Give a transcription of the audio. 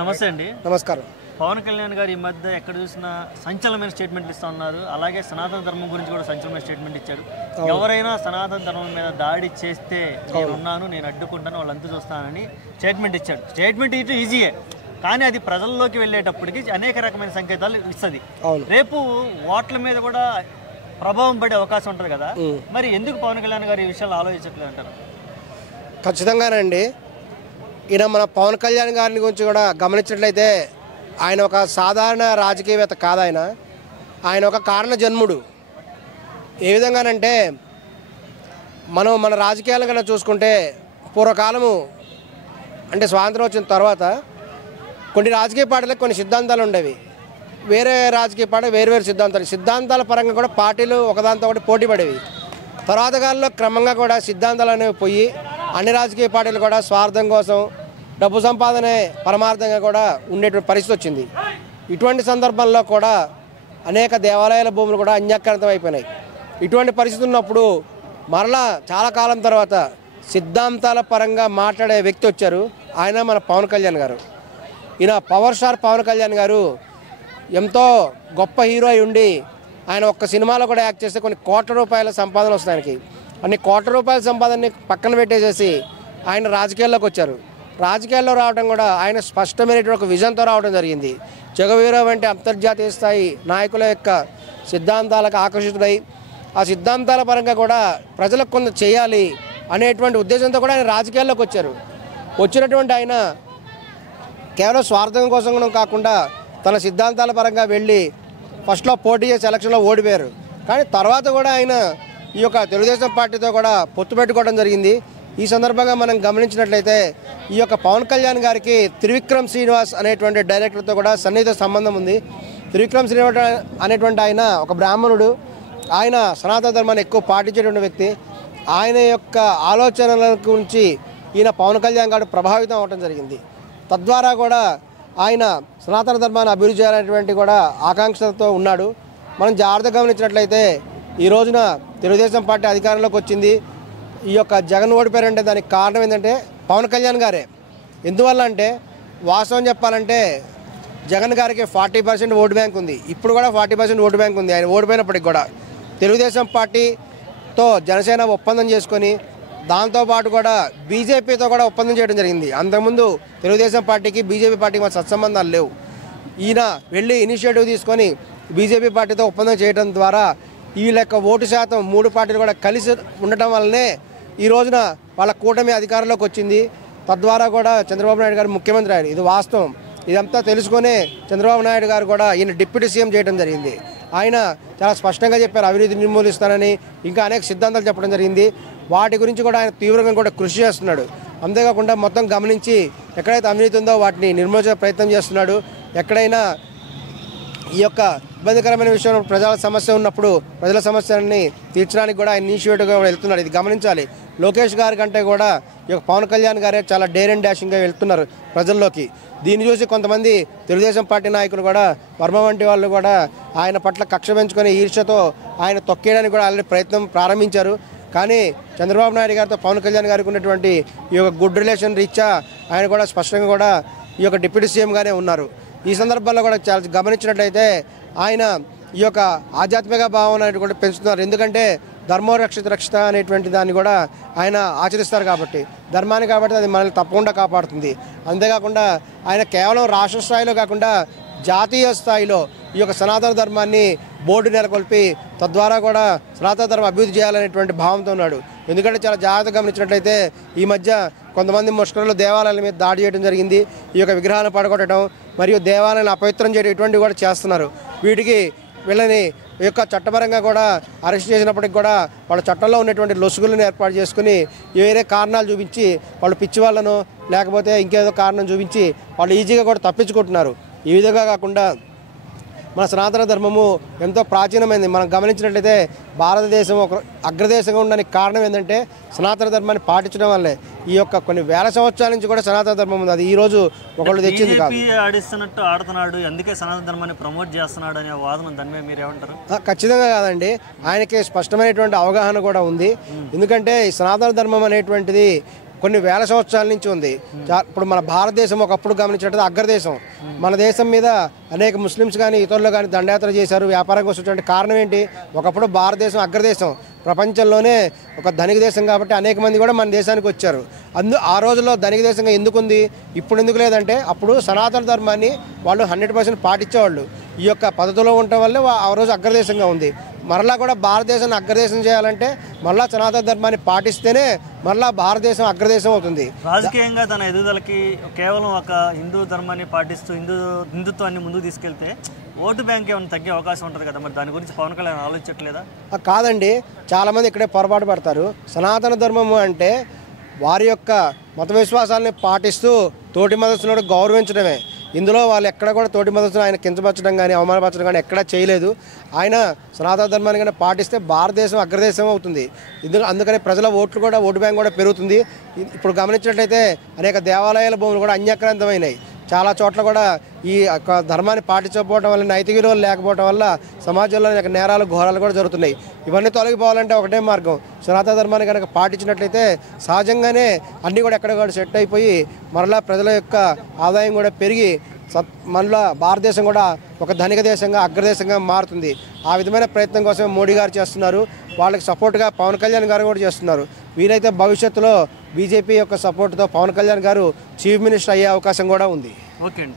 నమస్తే అండి. నమస్కారం. పవన్ కళ్యాణ్ గారు ఈ మధ్య ఎక్కడ చూసినా సంచలనమైన స్టేట్మెంట్లు ఇస్తూ ఉన్నారు. అలాగే సనాతన ధర్మం గురించి కూడా సంచలనమైన స్టేట్మెంట్ ఇచ్చారు. ఎవరైనా సనాతన ధర్మం మీద దాడి చేస్తే నేనున్నాను, నేను అడ్డుకుంటాను, వాళ్ళంతా చూస్తానని స్టేట్మెంట్ ఇచ్చాడు. స్టేట్మెంట్ ఇటు ఈజీయే, కానీ అది ప్రజల్లోకి వెళ్ళేటప్పటికి అనేక రకమైన సంకేతాలు ఇస్తుంది. రేపు ఓట్ల మీద కూడా ప్రభావం పడే అవకాశం ఉంటుంది కదా, మరి ఎందుకు పవన్ కళ్యాణ్ గారు ఈ విషయాలు ఆలోచించట్లేదు అంటారు? ఖచ్చితంగానండి. ఈయన మన పవన్ కళ్యాణ్ గారిని గురించి కూడా గమనించినట్లయితే ఆయన ఒక సాధారణ రాజకీయవేత్త కాదు. ఆయన ఒక కారణ జన్ముడు. ఏ విధంగానంటే మనం మన రాజకీయాలు కన్నా చూసుకుంటే పూర్వకాలము అంటే స్వాతంత్రం వచ్చిన తర్వాత కొన్ని రాజకీయ పార్టీలకు కొన్ని సిద్ధాంతాలు ఉండేవి. వేరే రాజకీయ పార్టీ వేరు సిద్ధాంతాల పరంగా కూడా పార్టీలు ఒకదాంతో ఒకటి పోటీ పడేవి. తర్వాత కాలంలో క్రమంగా కూడా సిద్ధాంతాలు అనేవి పోయి అన్ని రాజకీయ పార్టీలు కూడా స్వార్థం కోసం డబ్బు సంపాదనే పరమార్థంగా కూడా ఉండేటువంటి పరిస్థితి వచ్చింది. ఇటువంటి సందర్భంలో కూడా అనేక దేవాలయాల భూములు కూడా అన్యాక్రాంతం అయిపోయినాయి. ఇటువంటి పరిస్థితి ఉన్నప్పుడు మరలా చాలా కాలం తర్వాత సిద్ధాంతాల పరంగా మాట్లాడే వ్యక్తి వచ్చారు. ఆయన మన పవన్ కళ్యాణ్ గారు. ఈయన పవర్ స్టార్ పవన్ కళ్యాణ్ గారు ఎంతో గొప్ప హీరో అయి ఉండి ఆయన ఒక్క సినిమాలో కూడా యాక్ట్ చేస్తే కొన్ని కోట్ల రూపాయల సంపాదన వస్తుంది. ఆయనకి అన్ని కోట్ల రూపాయల సంపాదనని పక్కన పెట్టేసేసి ఆయన రాజకీయాల్లోకి వచ్చారు. రాజకీయాల్లో రావడం కూడా ఆయన స్పష్టమైనటువంటి ఒక విజన్తో రావడం జరిగింది. జగవీర వంటి అంతర్జాతీయ స్థాయి నాయకుల యొక్క సిద్ధాంతాలకు ఆకర్షితుడై ఆ సిద్ధాంతాల పరంగా కూడా ప్రజలకు కొంత చేయాలి అనేటువంటి ఉద్దేశంతో కూడా ఆయన రాజకీయాల్లోకి వచ్చారు. వచ్చినటువంటి ఆయన కేవలం స్వార్థం కోసం కూడా కాకుండా తన సిద్ధాంతాల పరంగా వెళ్ళి ఫస్ట్లో పోటీ చేసి ఎలక్షన్లో ఓడిపోయారు. కానీ తర్వాత కూడా ఆయన ఈ యొక్క తెలుగుదేశం పార్టీతో కూడా పొత్తు పెట్టుకోవడం జరిగింది. ఈ సందర్భంగా మనం గమనించినట్లయితే ఈ యొక్క పవన్ కళ్యాణ్ గారికి త్రివిక్రమ్ శ్రీనివాస్ అనేటువంటి డైరెక్టర్తో కూడా సన్నిహిత సంబంధం ఉంది. త్రివిక్రమ్ శ్రీనివాస్ అనేటువంటి ఆయన ఒక బ్రాహ్మణుడు. ఆయన సనాతన ధర్మాన్ని ఎక్కువ పాటించేటువంటి వ్యక్తి. ఆయన యొక్క ఆలోచనల గురించి ఈయన పవన్ కళ్యాణ్ గారు ప్రభావితం అవ్వడం జరిగింది. తద్వారా కూడా ఆయన సనాతన ధర్మాన్ని అభివృద్ధి చేయాలనేటువంటి కూడా ఆకాంక్షలతో ఉన్నాడు. మనం జాగ్రత్తగా గమనించినట్లయితే ఈ రోజున తెలుగుదేశం పార్టీ అధికారంలోకి వచ్చింది. ఈ యొక్క జగన్ ఓడిపోయారంటే దానికి కారణం ఏంటంటే పవన్ కళ్యాణ్ గారే. ఎందువల్ల అంటే వాస్తవం చెప్పాలంటే జగన్ గారికి 40% ఓటు బ్యాంక్ ఉంది. ఇప్పుడు కూడా 40% ఓటు బ్యాంక్ ఉంది. ఆయన ఓడిపోయినప్పటికి కూడా తెలుగుదేశం పార్టీతో జనసేన ఒప్పందం చేసుకొని దాంతోపాటు కూడా బీజేపీతో కూడా ఒప్పందం చేయడం జరిగింది. అంతకుముందు తెలుగుదేశం పార్టీకి బీజేపీ పార్టీకి మన సత్సంబంధాలు లేవు. ఈయన వెళ్ళి ఇనిషియేటివ్ తీసుకొని బీజేపీ పార్టీతో ఒప్పందం చేయడం ద్వారా వీళ్ళ యొక్క ఓటు శాతం 3 పార్టీలు కూడా కలిసి ఉండటం వల్లనే ఈ రోజున వాళ్ళ కూటమి అధికారంలోకి వచ్చింది. తద్వారా కూడా చంద్రబాబు నాయుడు గారు ముఖ్యమంత్రి అయ్యారు. ఇది వాస్తవం. ఇదంతా తెలుసుకునే చంద్రబాబు నాయుడు గారు కూడా ఈయన డిప్యూటీ సీఎం చేయడం జరిగింది. ఆయన చాలా స్పష్టంగా చెప్పారు అవినీతి నిర్మూలిస్తానని, ఇంకా అనేక సిద్ధాంతాలు చెప్పడం జరిగింది. వాటి గురించి కూడా ఆయన తీవ్రంగా కూడా కృషి చేస్తున్నాడు. అంతేకాకుండా మొత్తం గమనించి ఎక్కడైతే అవినీతి ఉందో వాటిని నిర్మూలించే ప్రయత్నం చేస్తున్నాడు. ఎక్కడైనా ఈ యొక్క ఇబ్బందికరమైన విషయంలో ప్రజల సమస్య ఉన్నప్పుడు ప్రజల సమస్యలని తీర్చడానికి కూడా ఆయన ఇనిషియేటివ్గా వెళ్తున్నాడు. ఇది గమనించాలి. లోకేష్ గారి కంటే కూడా ఈ యొక్క పవన్ కళ్యాణ్ గారే చాలా డేర్ అండ్ డాషింగ్గా వెళ్తున్నారు ప్రజల్లోకి. దీన్ని చూసి కొంతమంది తెలుగుదేశం పార్టీ నాయకులు కూడా వర్మ వంటి వాళ్ళు కూడా ఆయన పట్ల కక్ష పెంచుకొని ఈర్ష్యతో ఆయన తొక్కేయడానికి కూడా ఆల్రెడీ ప్రయత్నం ప్రారంభించారు. కానీ చంద్రబాబు నాయుడు గారితో పవన్ కళ్యాణ్ గారికి ఉన్నటువంటి ఈ యొక్క గుడ్ రిలేషన్ రీత్యా ఆయన కూడా స్పష్టంగా కూడా ఈ యొక్క డిప్యూటీ సీఎంగానే ఉన్నారు. ఈ సందర్భంలో కూడా చాలా గమనించినట్లయితే ఆయన ఈ యొక్క ఆధ్యాత్మిక భావన కూడా పెంచుతున్నారు. ఎందుకంటే ధర్మో రక్షిత అనేటువంటి దాన్ని కూడా ఆయన ఆచరిస్తారు కాబట్టి ధర్మాన్ని, కాబట్టి అది మనల్ని తప్పకుండా కాపాడుతుంది. అంతేకాకుండా ఆయన కేవలం రాష్ట్ర స్థాయిలో కాకుండా జాతీయ స్థాయిలో ఈ యొక్క సనాతన ధర్మాన్ని బోర్డు నెలకొల్పి తద్వారా కూడా సనాతన ధర్మం అభివృద్ధి చేయాలనేటువంటి భావంతో ఉన్నాడు. ఎందుకంటే చాలా జాగ్రత్తగా గమనించినట్లయితే ఈ మధ్య కొంతమంది ముష్కరులు దేవాలయాల మీద దాడి చేయడం జరిగింది. ఈ యొక్క విగ్రహాలను పడగొట్టడం మరియు దేవాలయాలను అపవిత్రం చేయడం ఇటువంటివి కూడా చేస్తున్నారు. వీటికి వీళ్ళని యొక్క చట్టపరంగా కూడా అరెస్ట్ చేసినప్పటికి కూడా వాళ్ళ చట్టంలో ఉన్నటువంటి లొసుగులను ఏర్పాటు చేసుకుని వేరే కారణాలు చూపించి వాళ్ళు పిచ్చి వాళ్ళను లేకపోతే ఇంకేదో కారణం చూపించి వాళ్ళు ఈజీగా కూడా తప్పించుకుంటున్నారు. ఈ విధంగా కాకుండా మన సనాతన ధర్మము ఎంతో ప్రాచీనమైనది. మనం గమనించినట్లయితే భారతదేశం ఒక అగ్రదేశంగా ఉండడానికి కారణం ఏంటంటే సనాతన ధర్మాన్ని పాటించడం వల్లే. ఈ యొక్క కొన్ని వేల సంవత్సరాల నుంచి కూడా సనాతన ధర్మం ఉంది. అది ఈ రోజు ఒకళ్ళు తెచ్చింది కాదు. ఆడిస్తున్నట్టు ఆడుతున్నాడు, అందుకే సనాతన ధర్మాన్ని ప్రమోట్ చేస్తున్నాడు అనే వాదన దాని మీద మీరు ఏమంటారు? ఖచ్చితంగా కాదండి. ఆయనకి స్పష్టమైనటువంటి అవగాహన కూడా ఉంది. ఎందుకంటే ఈ సనాతన ధర్మం అనేటువంటిది కొన్ని వేల సంవత్సరాల నుంచి ఉంది. ఇప్పుడు మన భారతదేశం ఒకప్పుడు గమనించినట్టు అగ్రదేశం. మన దేశం మీద అనేక ముస్లిమ్స్ కానీ ఇతరులు కానీ దండయాత్ర చేశారు, వ్యాపారం కోసం వచ్చినటువంటి కారణం ఏంటి? ఒకప్పుడు భారతదేశం అగ్రదేశం, ప్రపంచంలోనే ఒక ధనిక దేశం కాబట్టి అనేక మంది కూడా మన దేశానికి వచ్చారు. ఆ రోజుల్లో ధనిక దేశంగా ఎందుకుంది, ఇప్పుడు ఎందుకు లేదంటే అప్పుడు సనాతన ధర్మాన్ని వాళ్ళు 100% పాటించేవాళ్ళు. ఈ యొక్క పద్ధతిలో ఉండటం వల్లే ఆ రోజు అగ్రదేశంగా ఉంది. మరలా కూడా భారతదేశాన్ని అగ్రదేశం చేయాలంటే మరలా సనాతన ధర్మాన్ని పాటిస్తేనే మరలా భారతదేశం అగ్రదేశం అవుతుంది. రాజకీయంగా తన ఎదుగుదలకి కేవలం ఒక హిందూ ధర్మాన్ని పాటిస్తూ హిందుత్వాన్ని ముందుకు తీసుకెళ్తే ఓటు బ్యాంక్ ఏమైనా తగ్గే అవకాశం ఉంటుంది కదా, మరి దాని గురించి పవన్ కళ్యాణ్ ఆలోచించట్లేదా? కాదండి, చాలామంది ఇక్కడే పొరపాటు పడతారు. సనాతన ధర్మము అంటే వారి యొక్క మత విశ్వాసాలని పాటిస్తూ తోటి మతస్థులను గౌరవించడమే. ఇందులో వాళ్ళు ఎక్కడ కూడా తోటి మతస్థులను ఆయన కించపరచడం కానీ అవమానపరచడం కానీ ఎక్కడా చేయలేదు. ఆయన సనాతన ధర్మాన్ని కానీ పాటిస్తే భారతదేశం అగ్రదేశం అవుతుంది. అందుకని ప్రజల ఓటు బ్యాంక్ కూడా పెరుగుతుంది. ఇప్పుడు గమనించినట్లయితే అనేక దేవాలయాల భూములు కూడా అన్యాక్రాంతమైనాయి. చాలా చోట్ల కూడా ఈ ధర్మాన్ని పాటించకపోవడం వల్ల, నైతిక విలువలు లేకపోవడం వల్ల సమాజంలో అనేక నేరాలు ఘోరాలు కూడా జరుగుతున్నాయి. ఇవన్నీ తొలగిపోవాలంటే ఒకటే మార్గం, సనాతన ధర్మాన్ని కనుక పాటించినట్లయితే సహజంగానే అన్నీ కూడా ఎక్కడ కూడా సెట్ అయిపోయి మరలా ప్రజల యొక్క ఆదాయం కూడా పెరిగి మళ్ళా భారతదేశం కూడా ఒక ధనిక దేశంగా అగ్రదేశంగా మారుతుంది. ఆ విధమైన ప్రయత్నం కోసం మోడీ గారు చేస్తున్నారు. వాళ్ళకి సపోర్ట్గా పవన్ కళ్యాణ్ గారు కూడా చేస్తున్నారు. వీలైతే భవిష్యత్తులో బీజేపీ యొక్క సపోర్ట్తో పవన్ కళ్యాణ్ గారు చీఫ్ మినిస్టర్ అయ్యే అవకాశం కూడా ఉంది. ఓకే అండి.